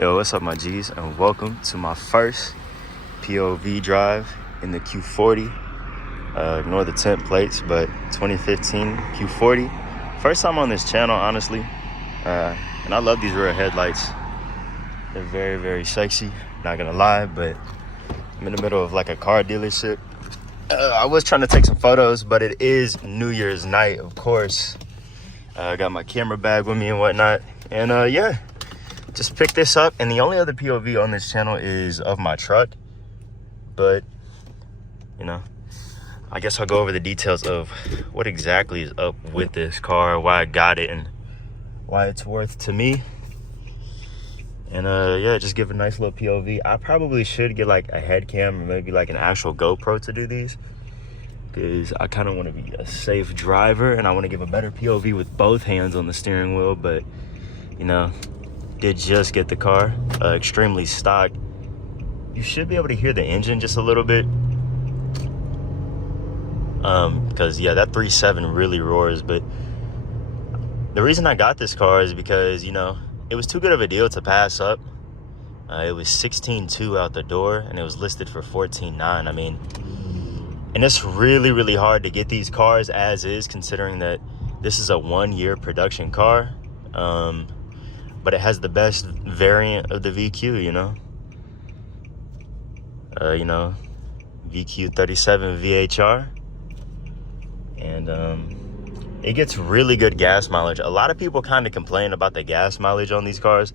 Yo, what's up, my G's, and welcome to my first POV drive in the Q40. Ignore the temp plates, but 2015 Q40. First time on this channel, honestly, and I love these rear headlights. They're very, very sexy, not gonna lie, but I'm in the middle of like a car dealership. I was trying to take some photos, but it is New Year's night, of course. I got my camera bag with me and whatnot, and yeah. Just picked this up, and the only other POV on this channel is of my truck. But, you know, I guess I'll go over the details of what exactly is up with this car, why I got it, and why it's worth to me. And yeah, just give a nice little POV. I probably should get like a head cam or maybe like an actual GoPro to do these, because I kind of want to be a safe driver and I want to give a better POV with both hands on the steering wheel. But, you know, did just get the car, extremely stock. You should be able to hear the engine just a little bit, because yeah, that 3.7 really roars. But the reason I got this car is because, you know, it was too good of a deal to pass up. It was $16,200 out the door, and it was listed for $14,900. I mean, and it's really, really hard to get these cars as is, considering that this is a 1-year production car. But it has the best variant of the VQ, you know, VQ37 VHR, and it gets really good gas mileage. A lot of people kind of complain about the gas mileage on these cars,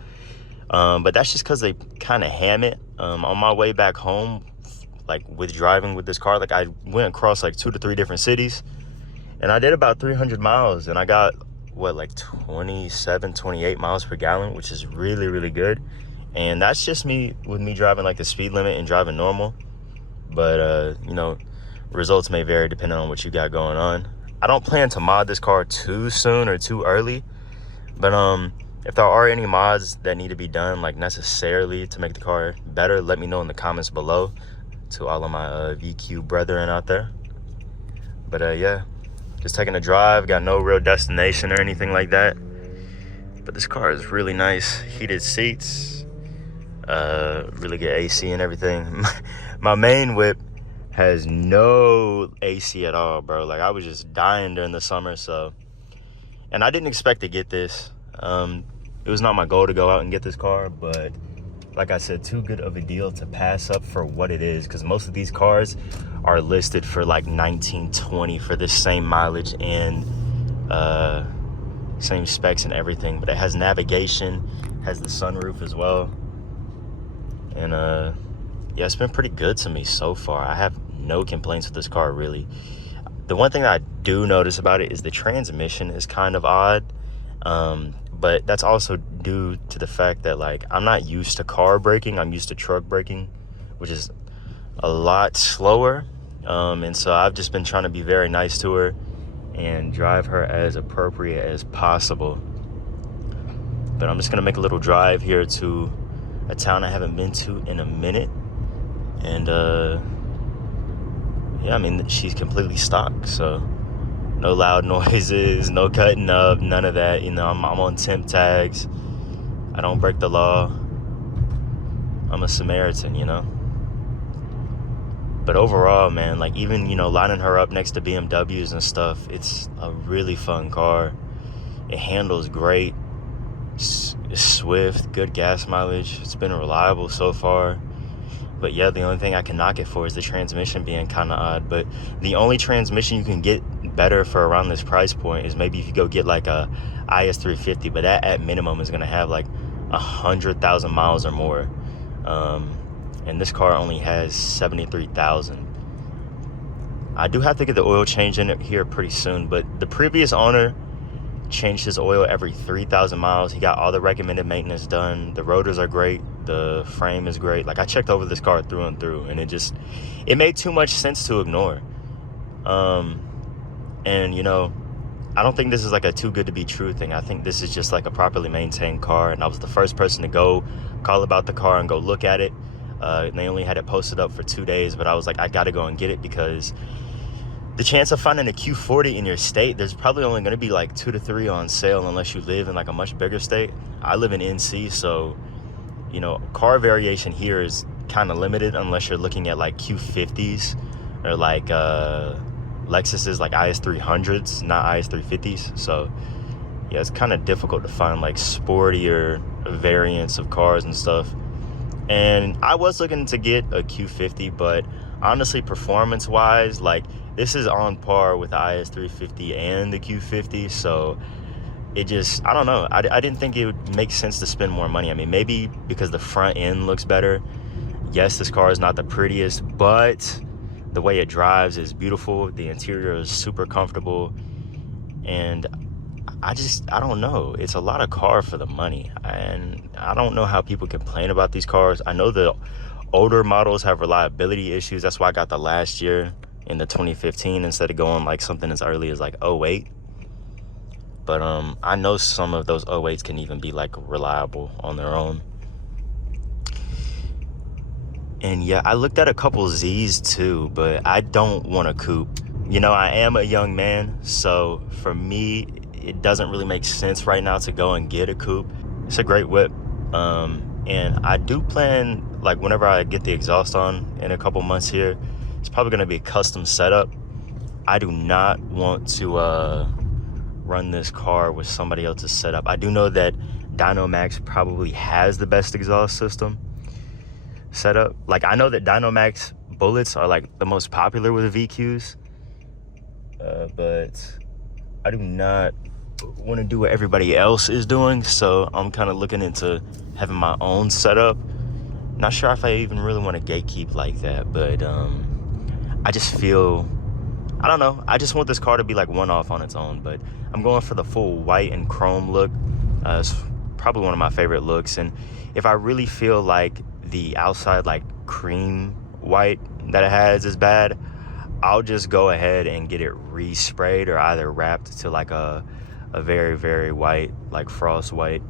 but that's just because they kind of ham it. On my way back home, like with driving with this car, like I went across like 2 to 3 different cities, and I did about 300 miles, and I got like 27, 28 miles per gallon, which is really, really good. And that's just me driving like the speed limit and driving normal. But you know, results may vary depending on what you got going on. I don't plan to mod this car too soon or too early, but if there are any mods that need to be done, like necessarily to make the car better, let me know in the comments below, to all of my VQ brethren out there. But yeah, just taking a drive, got no real destination or anything like that. But this car is really nice. Heated seats, really good AC and everything. My main whip has no AC at all, bro. Like, I was just dying during the summer, so. And I didn't expect to get this. It was not my goal to go out and get this car, but like I said, too good of a deal to pass up for what it is, because most of these cars are listed for like 19, 20 for this same mileage and same specs and everything. But it has navigation, has the sunroof as well, and yeah, it's been pretty good to me so far. I have no complaints with this car, really. The one thing that I do notice about it is the transmission is kind of odd, but that's also due to the fact that, like, I'm not used to car braking. I'm used to truck braking, which is a lot slower. And so I've just been trying to be very nice to her and drive her as appropriate as possible. But I'm just gonna make a little drive here to a town I haven't been to in a minute. And yeah, I mean, she's completely stock, so no loud noises, no cutting up, none of that. You know, I'm on temp tags. I don't break the law. I'm a Samaritan, you know. But overall, man, like, even, you know, lining her up next to BMWs and stuff, it's a really fun car. It handles great. It's swift, good gas mileage. It's been reliable so far. But yeah, the only thing I can knock it for is the transmission being kind of odd. But the only transmission you can get better for around this price point is maybe if you go get like a IS350, but that at minimum is going to have like 100,000 miles or more. And this car only has 73,000. I do have to get the oil change in it here pretty soon, but the previous owner changed his oil every 3,000 miles. He got all the recommended maintenance done. The rotors are great. The frame is great. Like, I checked over this car through and through, and it made too much sense to ignore. And, you know, I don't think this is like a too good to be true thing. I think this is just like a properly maintained car, and I was the first person to go call about the car and go look at it. And they only had it posted up for 2 days, but I was like, I gotta go and get it, because the chance of finding a Q40 in your state, there's probably only going to be like 2 to 3 on sale unless you live in like a much bigger state. I live in NC, so you know, car variation here is kind of limited unless you're looking at like Q50s or like Lexus's like IS300s, not IS350s. So yeah, it's kind of difficult to find like sportier variants of cars and stuff. And I was looking to get a Q50, but honestly, performance wise, like this is on par with the IS350 and the Q50. So it just, I don't know. I didn't think it would make sense to spend more money. I mean, maybe because the front end looks better. Yes, this car is not the prettiest, but the way it drives is beautiful. The interior is super comfortable. And I don't know. It's a lot of car for the money. And I don't know how people complain about these cars. I know the older models have reliability issues. That's why I got the last year in the 2015 instead of going like something as early as like '08. But I know some of those '08s can even be like reliable on their own. And yeah, I looked at a couple Z's too, but I don't want a coupe. You know, I am a young man, so for me, it doesn't really make sense right now to go and get a coupe. It's a great whip. And I do plan, like whenever I get the exhaust on in a couple months here, it's probably gonna be a custom setup. I do not want to run this car with somebody else's setup. I do know that Dynomax probably has the best exhaust system setup. Like I know that Dynomax bullets are like the most popular with VQs, but I do not want to do what everybody else is doing, so I'm kind of looking into having my own setup. Not sure if I even really want to gatekeep like that, but I just feel, I don't know, I just want this car to be like one-off on its own. But I'm going for the full white and chrome look. It's probably one of my favorite looks. And if I really feel like the outside like cream white that it has is bad, I'll just go ahead and get it resprayed or either wrapped to like a very, very white, like frost white,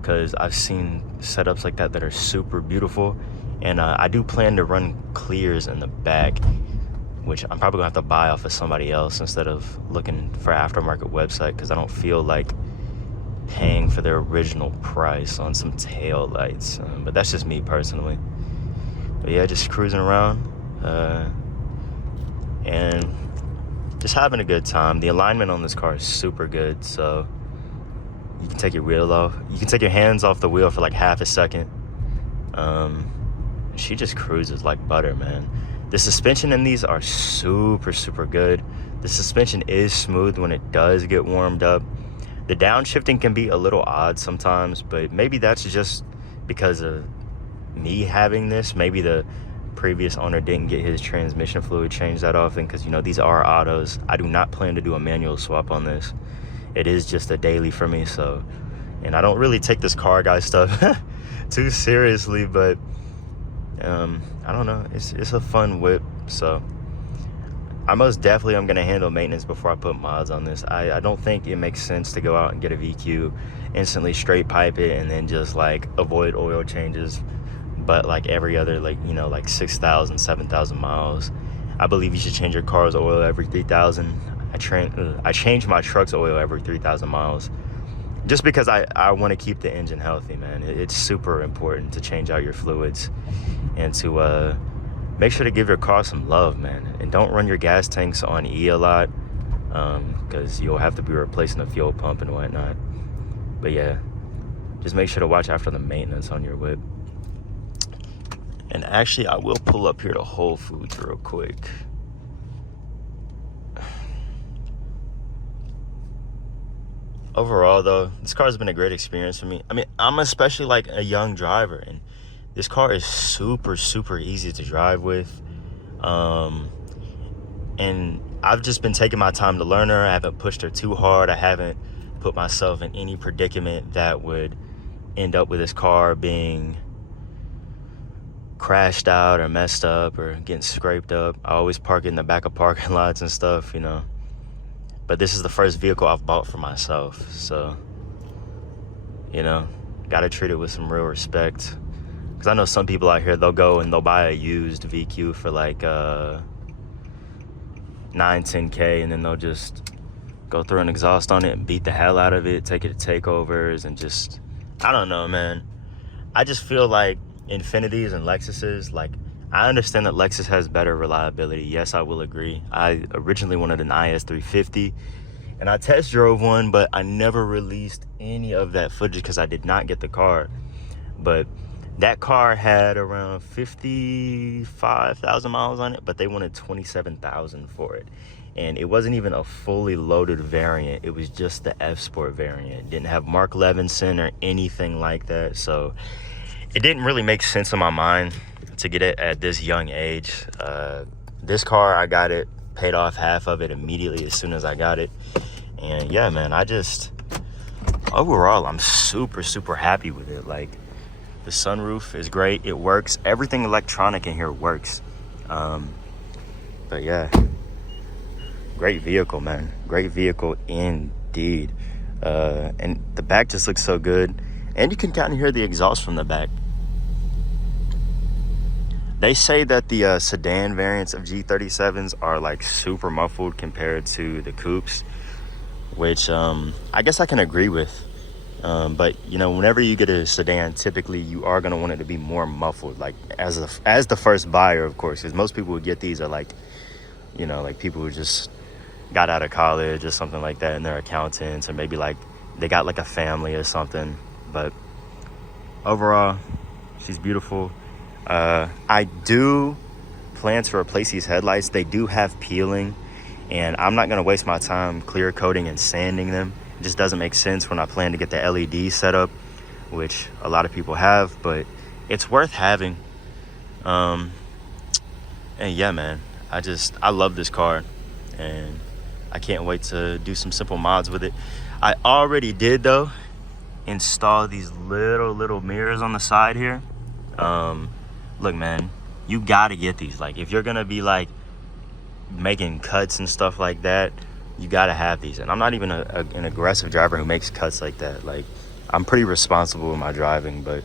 because I've seen setups like that are super beautiful. And I do plan to run clears in the back, which I'm probably gonna have to buy off of somebody else instead of looking for aftermarket website, because I don't feel like paying for their original price on some tail lights. But that's just me personally. But yeah, just cruising around and just having a good time. The alignment on this car is super good, so you can take your wheel off. You can take your hands off the wheel for like half a second. She just cruises like butter, man. The suspension in these are super, super good. The suspension is smooth when it does get warmed up. The downshifting can be a little odd sometimes, but maybe that's just because of me having this. Maybe the previous owner didn't get his transmission fluid changed that often, because you know these are autos. I do not plan to do a manual swap on this. It is just a daily for me. So, and I don't really take this car guy stuff too seriously, but I don't know, it's a fun whip. So I most definitely am gonna handle maintenance before I put mods on this. I don't think it makes sense to go out and get a VQ, instantly straight pipe it, and then just like avoid oil changes, but like every other, like, you know, like 6,000, 7,000 miles. I believe you should change your car's oil every 3,000. I change my truck's oil every 3,000 miles, just because I want to keep the engine healthy, man. It's super important to change out your fluids and to make sure to give your car some love, man. And don't run your gas tanks on E a lot, because you'll have to be replacing the fuel pump and whatnot. But yeah, just make sure to watch after the maintenance on your whip. And actually, I will pull up here to Whole Foods real quick. Overall, though, this car has been a great experience for me. I mean, I'm especially like a young driver, and this car is super, super easy to drive with. And I've just been taking my time to learn her. I haven't pushed her too hard. I haven't put myself in any predicament that would end up with this car being crashed out or messed up or getting scraped up. I always park it in the back of parking lots and stuff, you know. But this is the first vehicle I've bought for myself, so, you know, gotta treat it with some real respect. Because I know some people out here, they'll go and they'll buy a used VQ for like 9-10K, and then they'll just go through an exhaust on it and beat the hell out of it, take it to takeovers, and just, I don't know, man. I just feel like Infinitis and Lexuses, like, I understand that Lexus has better reliability. Yes, I will agree. I originally wanted an IS350, and I test drove one, but I never released any of that footage because I did not get the car. But that car had around 55,000 miles on it, but they wanted 27,000 for it. And it wasn't even a fully loaded variant. It was just the F Sport variant. It didn't have Mark Levinson or anything like that. So it didn't really make sense in my mind to get it at this young age. This car, I got it, paid off half of it immediately as soon as I got it. And yeah, man, overall, I'm super happy with it. Like, the sunroof is great. It works. Everything electronic in here works. But yeah, great vehicle, man. Great vehicle indeed. And the back just looks so good. And you can kind of hear the exhaust from the back. They say that the sedan variants of G37s are like super muffled compared to the coupes, which I guess I can agree with. But you know, whenever you get a sedan, typically you are going to want it to be more muffled, like as the first buyer, of course, because most people who get these are like, you know, like people who just got out of college or something like that, and they're accountants, or maybe like they got like a family or something. But overall, she's beautiful. I do plan to replace these headlights. They do have peeling, and I'm not going to waste my time clear coating and sanding them. It just doesn't make sense when I plan to get the LED set up, which a lot of people have, but it's worth having. And yeah, man, I love this car, and I can't wait to do some simple mods with it. I already did, though, install these little mirrors on the side here. Look, man, you gotta get these. Like, if you're gonna be like making cuts and stuff like that, you gotta have these. And I'm not even an aggressive driver who makes cuts like that. Like, I'm pretty responsible with my driving, but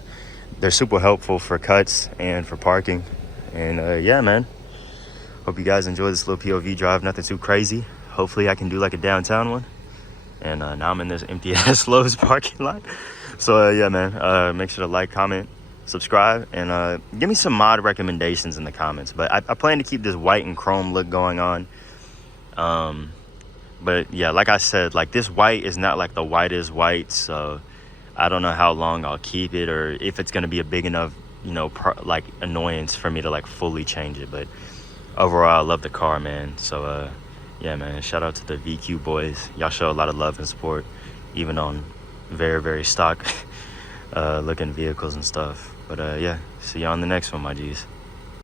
they're super helpful for cuts and for parking. And yeah, man, hope you guys enjoy this little POV drive. Nothing too crazy. Hopefully I can do like a downtown one. And now I'm in this empty ass Lowe's parking lot. So yeah, man, make sure to like, comment, subscribe, and give me some mod recommendations in the comments. But I plan to keep this white and chrome look going on. But yeah, like I said, like, this white is not like the whitest white, so I don't know how long I'll keep it, or if it's going to be a big enough, you know, like annoyance for me to like fully change it. But overall, I love the car, man. So yeah, man, shout out to the VQ boys. Y'all show a lot of love and support, even on very stock looking vehicles and stuff. But yeah, see y'all on the next one, my G's.